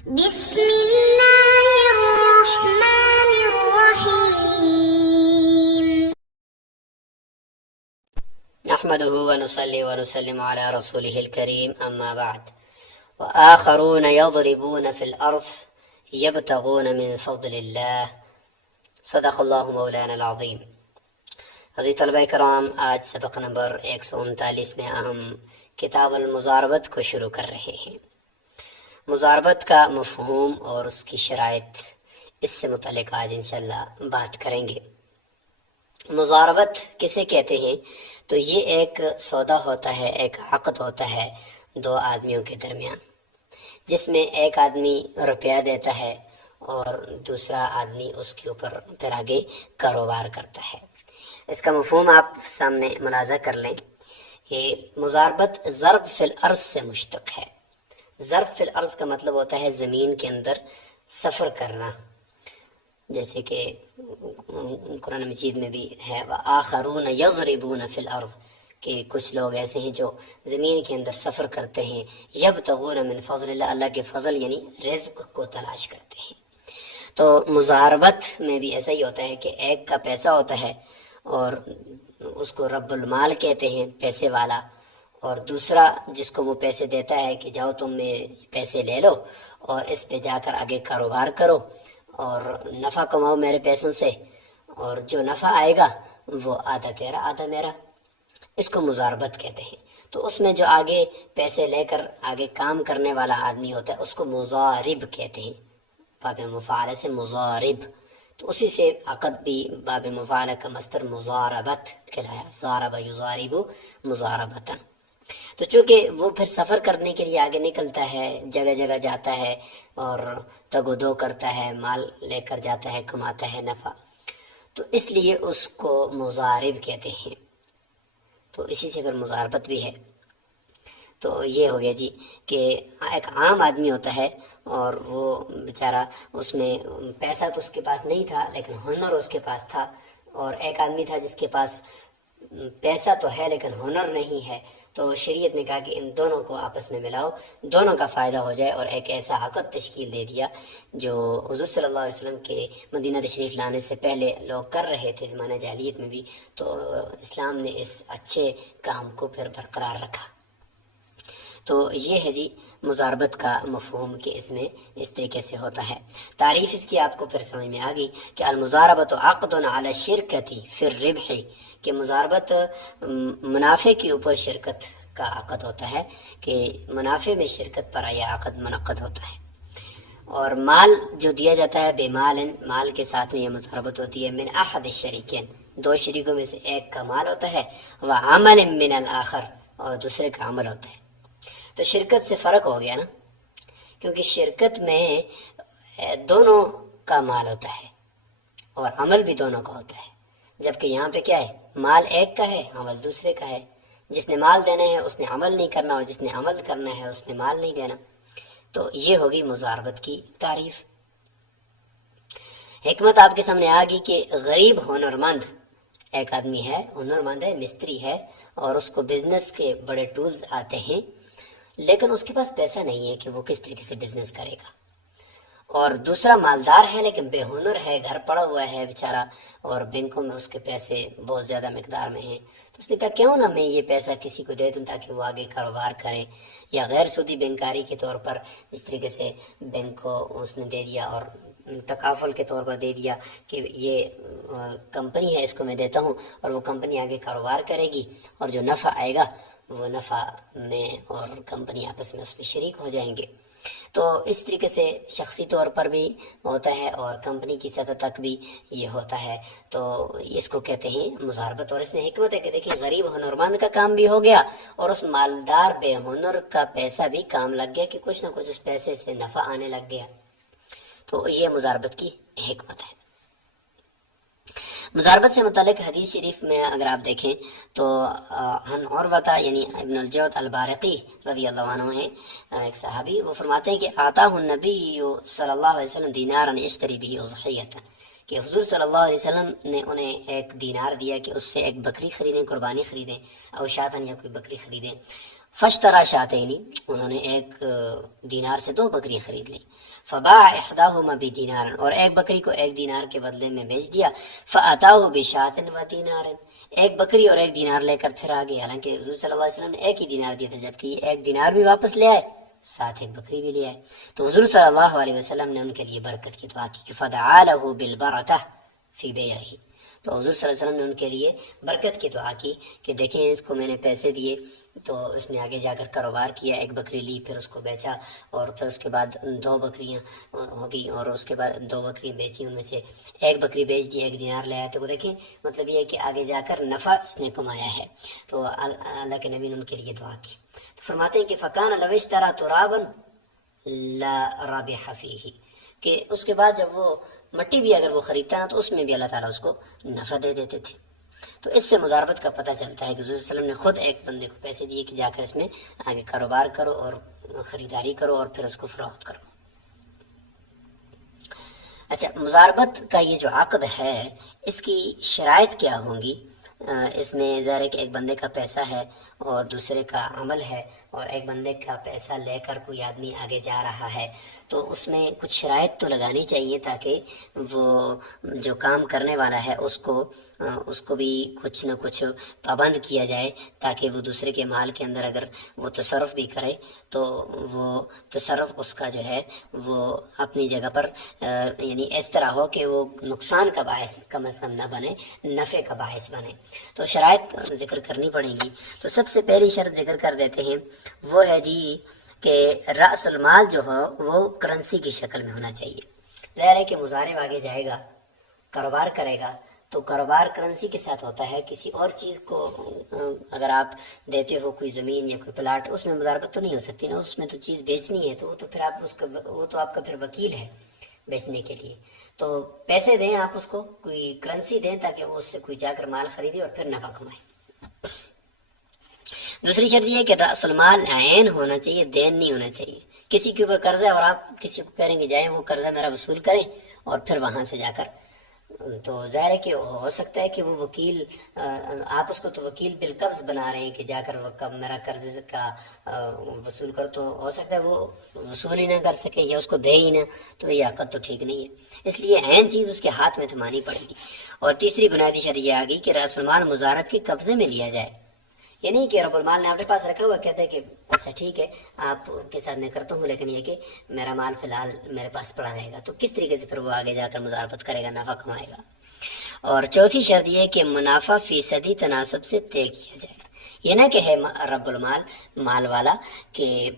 بسم الله الرحمن الرحيم. نحمده ونصلي ونسلم على رسوله الكريم أما بعد. وآخرون يضربون في الأرض يبتغون من فضل الله صدق اللہ مولانا العظیم. عزیز طلبہ کرام، آج سبق نمبر 139 میں ہم کتاب المضاربت کو شروع کر رہے ہیں. مضاربت کا مفہوم اور اس کی شرائط، اس سے متعلق آج انشاءاللہ بات کریں گے. مضاربت کسے کہتے ہیں؟ تو یہ ایک سودا ہوتا ہے، ایک عقد ہوتا ہے دو آدمیوں کے درمیان، جس میں ایک آدمی روپیہ دیتا ہے اور دوسرا آدمی اس کے اوپر پھر آگے کاروبار کرتا ہے. اس کا مفہوم آپ سامنے ملاحظہ کر لیں. یہ مضاربت ضرب فی الارض سے مشتق ہے. ضرب فی الارض کا مطلب ہوتا ہے زمین کے اندر سفر کرنا، جیسے کہ قرآن مجید میں بھی ہے وآخرون یضربون فی الارض، کہ کچھ لوگ ایسے ہیں جو زمین کے اندر سفر کرتے ہیں. یبتغون من فضل اللہ، اللہ کے فضل یعنی رزق کو تلاش کرتے ہیں. تو مضاربت میں بھی ایسا ہی ہوتا ہے کہ ایک کا پیسہ ہوتا ہے اور اس کو رب المال کہتے ہیں، پیسے والا، اور دوسرا جس کو وہ پیسے دیتا ہے کہ جاؤ تم میں پیسے لے لو اور اس پہ جا کر آگے کاروبار کرو اور نفع کماؤ میرے پیسوں سے، اور جو نفع آئے گا وہ آدھا تیرا آدھا میرا. اس کو مضاربت کہتے ہیں. تو اس میں جو آگے پیسے لے کر آگے کام کرنے والا آدمی ہوتا ہے اس کو مضارب کہتے ہیں، باب مفعلہ سے مضارب. تو اسی سے عقد بھی باب مفعلہ کا مصدر مضاربت کہلایا، ضارب یضارب مضاربتاً. تو چونکہ وہ پھر سفر کرنے کے لیے آگے نکلتا ہے، جگہ جگہ جاتا ہے اور تگ و دو کرتا ہے، مال لے کر جاتا ہے، کماتا ہے نفع، تو اس لیے اس کو مضارب کہتے ہیں. تو اسی سے پھر مضاربت بھی ہے. تو یہ ہو گیا جی کہ ایک عام آدمی ہوتا ہے اور وہ بیچارہ اس میں پیسہ تو اس کے پاس نہیں تھا لیکن ہنر اس کے پاس تھا، اور ایک آدمی تھا جس کے پاس پیسہ تو ہے لیکن ہنر نہیں ہے. تو شریعت نے کہا کہ ان دونوں کو آپس میں ملاؤ، دونوں کا فائدہ ہو جائے، اور ایک ایسا عقد تشکیل دے دیا جو حضور صلی اللہ علیہ وسلم کے مدینہ تشریف لانے سے پہلے لوگ کر رہے تھے زمانہ جاہلیت میں بھی. تو اسلام نے اس اچھے کام کو پھر برقرار رکھا. تو یہ ہے جی مضاربت کا مفہوم کہ اس میں اس طریقے سے ہوتا ہے. تعریف اس کی آپ کو پھر سمجھ میں آ گئی کہ المضاربۃ عقد علی الشرکۃ فی الربح، کہ مضاربت منافع کے اوپر شرکت کا عقد ہوتا ہے، کہ منافع میں شرکت پر یہ عقد منعقد ہوتا ہے. اور مال جو دیا جاتا ہے بے مال، مال کے ساتھ میں یہ مضاربت ہوتی ہے. من احد الشریکین، دو شریکوں میں سے ایک کا مال ہوتا ہے، وعمل من الآخر، اور دوسرے کا عمل ہوتا ہے. تو شرکت سے فرق ہو گیا نا، کیونکہ شرکت میں دونوں کا مال ہوتا ہے اور عمل بھی دونوں کا ہوتا ہے، جبکہ یہاں پہ کیا ہے، مال ایک کا ہے، عمل دوسرے کا ہے. جس نے مال دینا ہے اس نے عمل نہیں کرنا، اور جس نے عمل کرنا ہے اس نے مال نہیں دینا. تو یہ ہوگی مضاربت کی تعریف. حکمت آپ کے سامنے آ گئی کہ غریب ہنرمند ایک آدمی ہے، ہنرمند ہے، مستری ہے، اور اس کو بزنس کے بڑے ٹولز آتے ہیں، لیکن اس کے پاس پیسہ نہیں ہے کہ وہ کس طریقے سے بزنس کرے گا. اور دوسرا مالدار ہے لیکن بے ہنر ہے، گھر پڑا ہوا ہے بیچارہ، اور بینکوں میں اس کے پیسے بہت زیادہ مقدار میں ہیں. تو اس نے کہا کیوں نہ میں یہ پیسہ کسی کو دے دوں تاکہ وہ آگے کاروبار کرے، یا غیر سودی بینکاری کے طور پر جس طریقے سے بینک کو اس نے دے دیا اور تکافل کے طور پر دے دیا کہ یہ کمپنی ہے، اس کو میں دیتا ہوں اور وہ کمپنی آگے کاروبار کرے گی، اور جو نفع آئے گا وہ نفع میں اور کمپنی آپس میں اس میں شریک ہو جائیں گے. تو اس طریقے سے شخصی طور پر بھی ہوتا ہے اور کمپنی کی سطح تک بھی یہ ہوتا ہے. تو اس کو کہتے ہیں مضاربت. اور اس میں حکمت ہے کہ دیکھیں غریب ہنرمند کا کام بھی ہو گیا اور اس مالدار بے ہنر کا پیسہ بھی کام لگ گیا، کہ کچھ نہ کچھ اس پیسے سے نفع آنے لگ گیا. تو یہ مضاربت کی حکمت ہے. مضاربت سے متعلق حدیث شریف میں اگر آپ دیکھیں تو عن عروہ یعنی ابن الجود البارقی رضی اللہ عنہ ہیں، ایک صحابی، وہ فرماتے ہیں کہ آتاہ النبی صلی اللہ علیہ وسلم دینارا یشتری به اضحیۃ، کہ حضور صلی اللہ علیہ وسلم نے انہیں ایک دینار دیا کہ اس سے ایک بکری خریدیں، قربانی خریدیں، او شاتن یا کوئی بکری خریدیں. فشترا شاتینی، انہوں نے ایک دینار سے 2 بکریاں خرید لی، فباع احداہما بدینار، اور ایک بکری کو 1 دینار کے بدلے میں بیچ دیا، فاتاہ بشات و دینار، ایک بکری اور 1 دینار لے کر پھر آگے، حالانکہ حضور صلی اللہ علیہ وسلم نے 1 ہی دینار دیا تھا، جبکہ یہ 1 دینار بھی واپس لے آئے، ساتھ 1 بکری بھی لے آئے۔ تو حضور صلی اللہ علیہ وسلم نے ان کے لیے برکت کی دعا کی کہ فدعا لہ بالبرکہ فی بیعہ، تو حضور صلی اللہ علیہ وسلم نے ان کے لیے برکت کی دعا کی کہ دیکھیں اس کو میں نے پیسے دیے تو اس نے آگے جا کر کاروبار کیا، 1 بکری لی، پھر اس کو بیچا، اور پھر اس کے بعد 2 بکریاں ہو گئی، اور اس کے بعد 2 بکریاں بیچی، ان میں سے 1 بکری بیچ دی، 1 دینار لے آیا، تو وہ دیکھیں مطلب یہ ہے کہ آگے جا کر نفع اس نے کمایا ہے۔ تو اللہ کے نبی نے ان کے لیے دعا کی، تو فرماتے ہیں کہ فکان لو اشترى ترابا لا رابح فیہ، کہ اس کے بعد جب وہ مٹی بھی اگر وہ خریدتا نا تو اس میں بھی اللہ تعالیٰ اس کو نفع دے دیتے تھے۔ تو اس سے مضاربت کا پتہ چلتا ہے کہ حضور صلی اللہ علیہ وسلم نے خود ایک بندے کو پیسے دیے کہ جا کر اس میں آگے کاروبار کرو اور خریداری کرو اور پھر اس کو فروخت کرو۔ اچھا، مضاربت کا یہ جو عقد ہے اس کی شرائط کیا ہوں گی؟ اس میں ظاہر ہے کہ ایک بندے کا پیسہ ہے اور دوسرے کا عمل ہے، اور ایک بندے کا پیسہ لے کر کوئی آدمی آگے جا رہا ہے، تو اس میں کچھ شرائط تو لگانی چاہیے تاکہ وہ جو کام کرنے والا ہے اس کو بھی کچھ نہ کچھ پابند کیا جائے، تاکہ وہ دوسرے کے مال کے اندر اگر وہ تصرف بھی کرے تو وہ تصرف اس کا جو ہے وہ اپنی جگہ پر یعنی اس طرح ہو کہ وہ نقصان کا باعث کم از کم نہ بنے، نفع کا باعث بنے۔ تو شرائط ذکر کرنی پڑیں گی۔ تو سب سے پہلی شرط ذکر کر دیتے ہیں، وہ ہے جی کہ رأس المال جو ہو وہ کرنسی کی شکل میں ہونا چاہیے۔ ظاہر ہے کہ مضارب آگے جائے گا، کاروبار کرے گا، تو کاروبار کرنسی کے ساتھ ہوتا ہے۔ کسی اور چیز کو اگر آپ دیتے ہو، کوئی زمین یا کوئی پلاٹ، اس میں مضاربت تو نہیں ہو سکتی نا، اس میں تو چیز بیچنی ہے، تو وہ تو پھر آپ اس کا وہ تو آپ کا پھر وکیل ہے بیچنے کے لیے۔ تو پیسے دیں آپ اس کو، کوئی کرنسی دیں تاکہ وہ اس سے کوئی جا کر مال خریدے اور پھر نفع کمائے۔ دوسری شرط یہ ہے کہ رأس المال عین ہونا چاہیے، دین نہیں ہونا چاہیے۔ کسی کے اوپر قرضہ ہے اور آپ کسی کو کہہ رہے ہیں کہ جائیں وہ قرضہ میرا وصول کریں، اور پھر وہاں سے جا کر تو ظاہر ہے کہ ہو سکتا ہے کہ وہ وکیل، آپ اس کو تو وکیل بالقبض بنا رہے ہیں کہ جا کر میرا قرض کا وصول کرو، تو ہو سکتا ہے وہ وصول ہی نہ کر سکے یا اس کو دے ہی نہ، تو یہ عقد تو ٹھیک نہیں ہے۔ اس لیے عین چیز اس کے ہاتھ میں تھمانی پڑے گی۔ اور تیسری بنیادی شرط یہ آ گئی کہ رأس المال مضارب کے قبضے میں لیا جائے، یہ نہیں کہ رب المال نے اپنے پاس رکھا ہوا کہتے ہیں کہ اچھا ٹھیک ہے آپ کے ساتھ میں کرتا ہوں، لیکن یہ کہ میرا مال فی الحال میرے پاس پڑا رہے گا، تو کس طریقے سے پھر وہ آگے جا کر مضاربت کرے گا، نفع کمائے گا۔ اور چوتھی شرط یہ کہ منافع فیصدی تناسب سے طے کیا جائے، یہ نہ کہ ہے رب المال مال والا کہ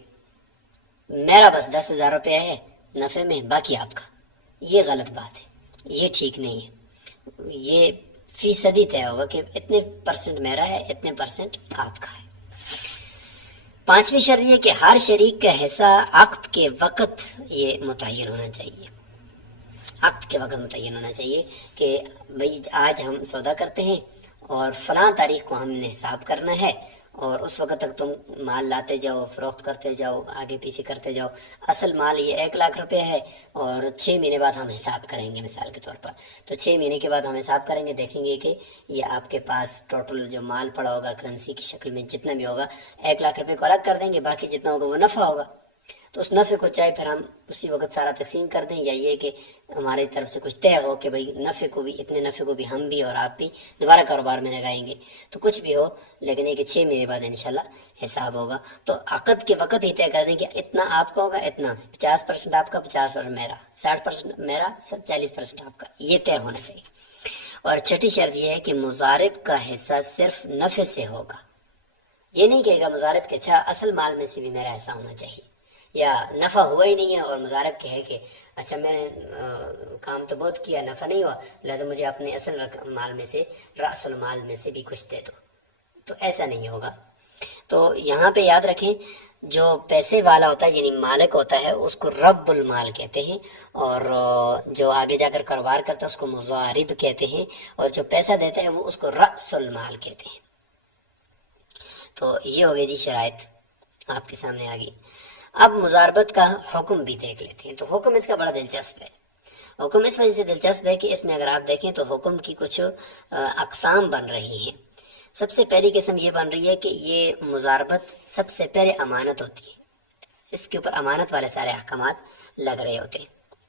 میرا بس 10,000 روپیہ ہے نفع میں، باقی آپ کا، یہ غلط بات ہے، یہ ٹھیک نہیں ہے۔ یہ فیصدی طے ہوگا کہ اتنے % میرا ہے، اتنے % آپ کا ہے۔ پانچویں شرط یہ کہ ہر شریک کا حصہ عقد کے وقت یہ متعین ہونا چاہیے، عقد کے وقت متعین ہونا چاہیے کہ بھئی آج ہم سودا کرتے ہیں اور فلاں تاریخ کو ہم نے حساب کرنا ہے، اور اس وقت تک تم مال لاتے جاؤ، فروخت کرتے جاؤ، آگے پیچھے کرتے جاؤ، اصل مال یہ 1,00,000 روپے ہے، اور 6 مہینے بعد ہم حساب کریں گے مثال کے طور پر، تو 6 مہینے کے بعد ہم حساب کریں گے، دیکھیں گے کہ یہ آپ کے پاس ٹوٹل جو مال پڑا ہوگا کرنسی کی شکل میں جتنا بھی ہوگا 1,00,000 روپے کو الگ کر دیں گے، باقی جتنا ہوگا وہ نفع ہوگا۔ تو اس نفع کو چاہے پھر ہم اسی وقت سارا تقسیم کر دیں، یا یہ کہ ہماری طرف سے کچھ طے ہو کہ بھئی نفع کو بھی، اتنے نفع کو بھی ہم بھی اور آپ بھی دوبارہ کاروبار میں لگائیں گے، تو کچھ بھی ہو لیکن یہ کہ 6 مہینے بعد انشاءاللہ حساب ہوگا۔ تو عقد کے وقت ہی طے کر دیں کہ اتنا آپ کا ہوگا، اتنا 50% آپ کا، 50% میرا، 60% میرا، 40% آپ کا، یہ طے ہونا چاہیے۔ اور چھٹی شرط یہ ہے کہ مضارب کا حصہ صرف نفع سے ہوگا، یہ نہیں کہے گا مضارب کے اچھا اصل مال میں سے بھی میرا حصہ ہونا چاہیے، یا نفع ہوا ہی نہیں ہے اور مضارب کہے کہ اچھا میں نے کام تو بہت کیا، نفع نہیں ہوا، لہذا مجھے اپنے اصل مال میں سے، رأس المال میں سے بھی کچھ دے دو، تو ایسا نہیں ہوگا۔ تو یہاں پہ یاد رکھیں جو پیسے والا ہوتا ہے یعنی مالک ہوتا ہے اس کو رب المال کہتے ہیں، اور جو آگے جا کر کاروبار کرتا ہے اس کو مضارب کہتے ہیں، اور جو پیسہ دیتا ہے وہ اس کو رأس المال کہتے ہیں۔ تو یہ ہو گئی جی شرائط آپ کے سامنے آ گئی۔ اب مضاربت کا حکم بھی دیکھ لیتے ہیں۔ تو حکم اس کا بڑا دلچسپ ہے، حکم اس وجہ سے دلچسپ ہے کہ اس میں اگر آپ دیکھیں تو حکم کی کچھ اقسام بن رہی ہیں۔ سب سے پہلی قسم یہ بن رہی ہے کہ یہ مضاربت سب سے پہلے امانت ہوتی ہے، اس کے اوپر امانت والے سارے احکامات لگ رہے ہوتے ہیں۔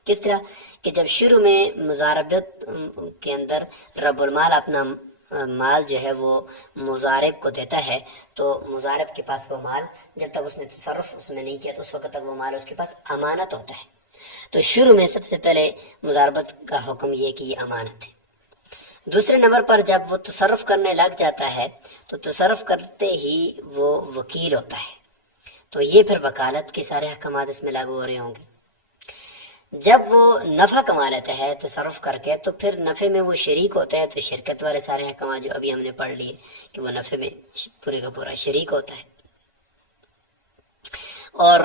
کس طرح کہ جب شروع میں مضاربت کے اندر رب المال اپنا مال جو ہے وہ مضارب کو دیتا ہے، تو مضارب کے پاس وہ مال جب تک اس نے تصرف اس میں نہیں کیا تو اس وقت تک وہ مال اس کے پاس امانت ہوتا ہے۔ تو شروع میں سب سے پہلے مضاربت کا حکم یہ کہ یہ امانت ہے۔ دوسرے نمبر پر جب وہ تصرف کرنے لگ جاتا ہے تو تصرف کرتے ہی وہ وکیل ہوتا ہے، تو یہ پھر وکالت کے سارے احکامات اس میں لاگو ہو رہے ہوں گے۔ جب وہ نفع کما لیتا ہے تصرف کر کے تو پھر نفع میں وہ شریک ہوتا ہے، تو شرکت والے سارے احکامات جو ابھی ہم نے پڑھ لیے کہ وہ نفع میں پورے کا پورا شریک ہوتا ہے۔ اور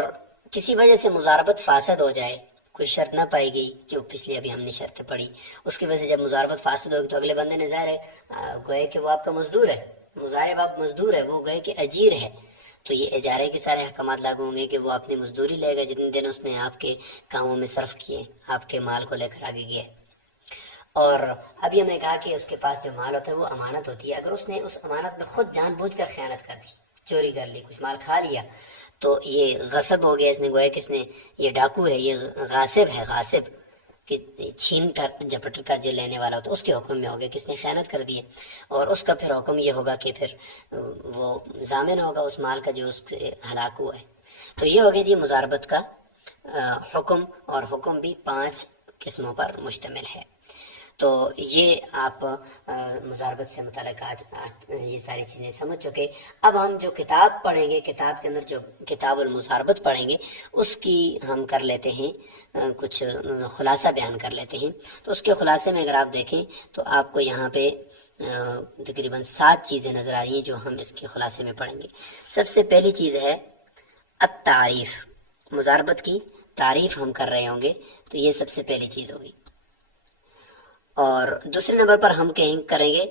کسی وجہ سے مضاربت فاسد ہو جائے، کوئی شرط نہ پائی گئی، جو پچھلی ابھی ہم نے شرطیں پڑھی، اس کی وجہ سے جب مضاربت فاسد ہوگی تو اگلے بندے نے ظاہر ہے گوئے کہ وہ آپ کا مزدور ہے، مضارب آپ مزدور ہے، وہ گئے کہ اجیر ہے، تو یہ اجارے کے سارے احکامات لاگو ہوں گے کہ وہ اپنی مزدوری لے گا جتنے دن اس نے آپ کے کاموں میں صرف کیے، آپ کے مال کو لے کر آگے گیا۔ اور ابھی ہم نے کہا کہ اس کے پاس جو مال ہوتا ہے وہ امانت ہوتی ہے، اگر اس نے اس امانت میں خود جان بوجھ کر خیانت کر دی، چوری کر لی، کچھ مال کھا لیا، تو یہ غصب ہو گیا، اس نے گویا کہ اس نے یہ ڈاکو ہے، یہ غاصب ہے، غاصب کہ چھین کر جھپٹ کر جو لینے والا ہوتا ہے اس کے حکم میں ہو گیا کہ اس نے خیانت کر دی ہے، اور اس کا پھر حکم یہ ہوگا کہ پھر وہ ضامن ہوگا اس مال کا جو اس سے ہلاک ہوا ہے۔ تو یہ ہو گیا جی مضاربت کا حکم، اور حکم بھی 5 قسموں پر مشتمل ہے۔ تو یہ آپ مضاربت سے متعلق آج یہ ساری چیزیں سمجھ چکے۔ اب ہم جو کتاب پڑھیں گے، کتاب کے اندر جو کتاب المضاربت پڑھیں گے، اس کی ہم کر لیتے ہیں کچھ خلاصہ بیان کر لیتے ہیں۔ تو اس کے خلاصے میں اگر آپ دیکھیں تو آپ کو یہاں پہ تقریباً 7 چیزیں نظر آ رہی ہیں جو ہم اس کے خلاصے میں پڑھیں گے۔ سب سے پہلی چیز ہے التعریف، مضاربت کی تعریف ہم کر رہے ہوں گے، تو یہ سب سے پہلی چیز ہوگی۔ اور دوسرے نمبر پر ہم کریں گے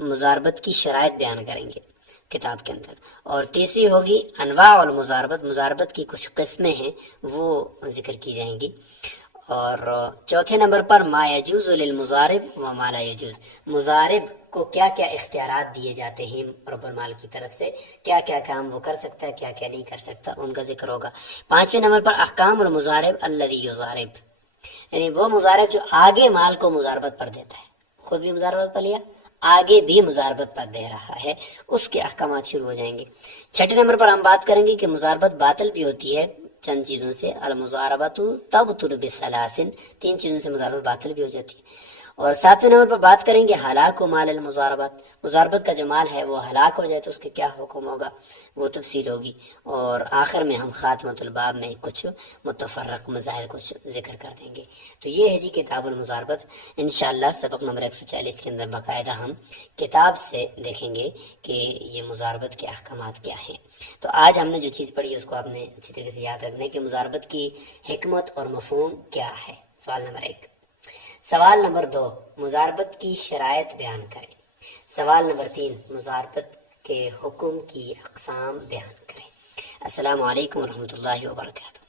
مضاربت کی شرائط بیان کریں گے کتاب کے اندر، اور تیسری ہوگی انواع المضاربت، مضاربت کی کچھ قسمیں ہیں وہ ذکر کی جائیں گی، اور چوتھے نمبر پر ما یجوز للمضارب و ما لا یجوز، مضارب کو کیا کیا اختیارات دیے جاتے ہیں رب المال کی طرف سے، کیا کیا کام وہ کر سکتا ہے، کیا کیا نہیں کر سکتا، ان کا ذکر ہوگا۔ پانچویں نمبر پر احکام المضارب الذی یضارب، یعنی وہ مضارب جو آگے مال کو مضاربت پر دیتا ہے، خود بھی مضاربت پر لیا، آگے بھی مضاربت پر دے رہا ہے، اس کے احکامات شروع ہو جائیں گے۔ چھٹے نمبر پر ہم بات کریں گے کہ مضاربت باطل بھی ہوتی ہے چند چیزوں سے، المضاربۃ تبطل بثلاث، 3 چیزوں سے مضاربت باطل بھی ہو جاتی ہے۔ اور 7ویں نمبر پر بات کریں گے ہلاک و مال المضاربت، مضاربت کا جو مال ہے وہ ہلاک ہو جائے تو اس کے کیا حکم ہوگا، وہ تفصیل ہوگی۔ اور آخر میں ہم خاتمۃ الباب میں کچھ متفرق مسائل کچھ ذکر کر دیں گے۔ تو یہ ہے جی کتاب المضاربت۔ انشاءاللہ سبق نمبر 140 کے اندر باقاعدہ ہم کتاب سے دیکھیں گے کہ یہ مضاربت کے احکامات کیا ہیں۔ تو آج ہم نے جو چیز پڑھی ہے اس کو آپ نے اچھی طریقے سے یاد رکھنا ہے کہ مضاربت کی حکمت اور مفہوم کیا ہے، سوال نمبر 1۔ سوال نمبر 2، مضاربت کی شرائط بیان کریں۔ سوال نمبر 3، مضاربت کے حکم کی اقسام بیان کریں۔ السلام علیکم ورحمۃ اللہ وبرکاتہ۔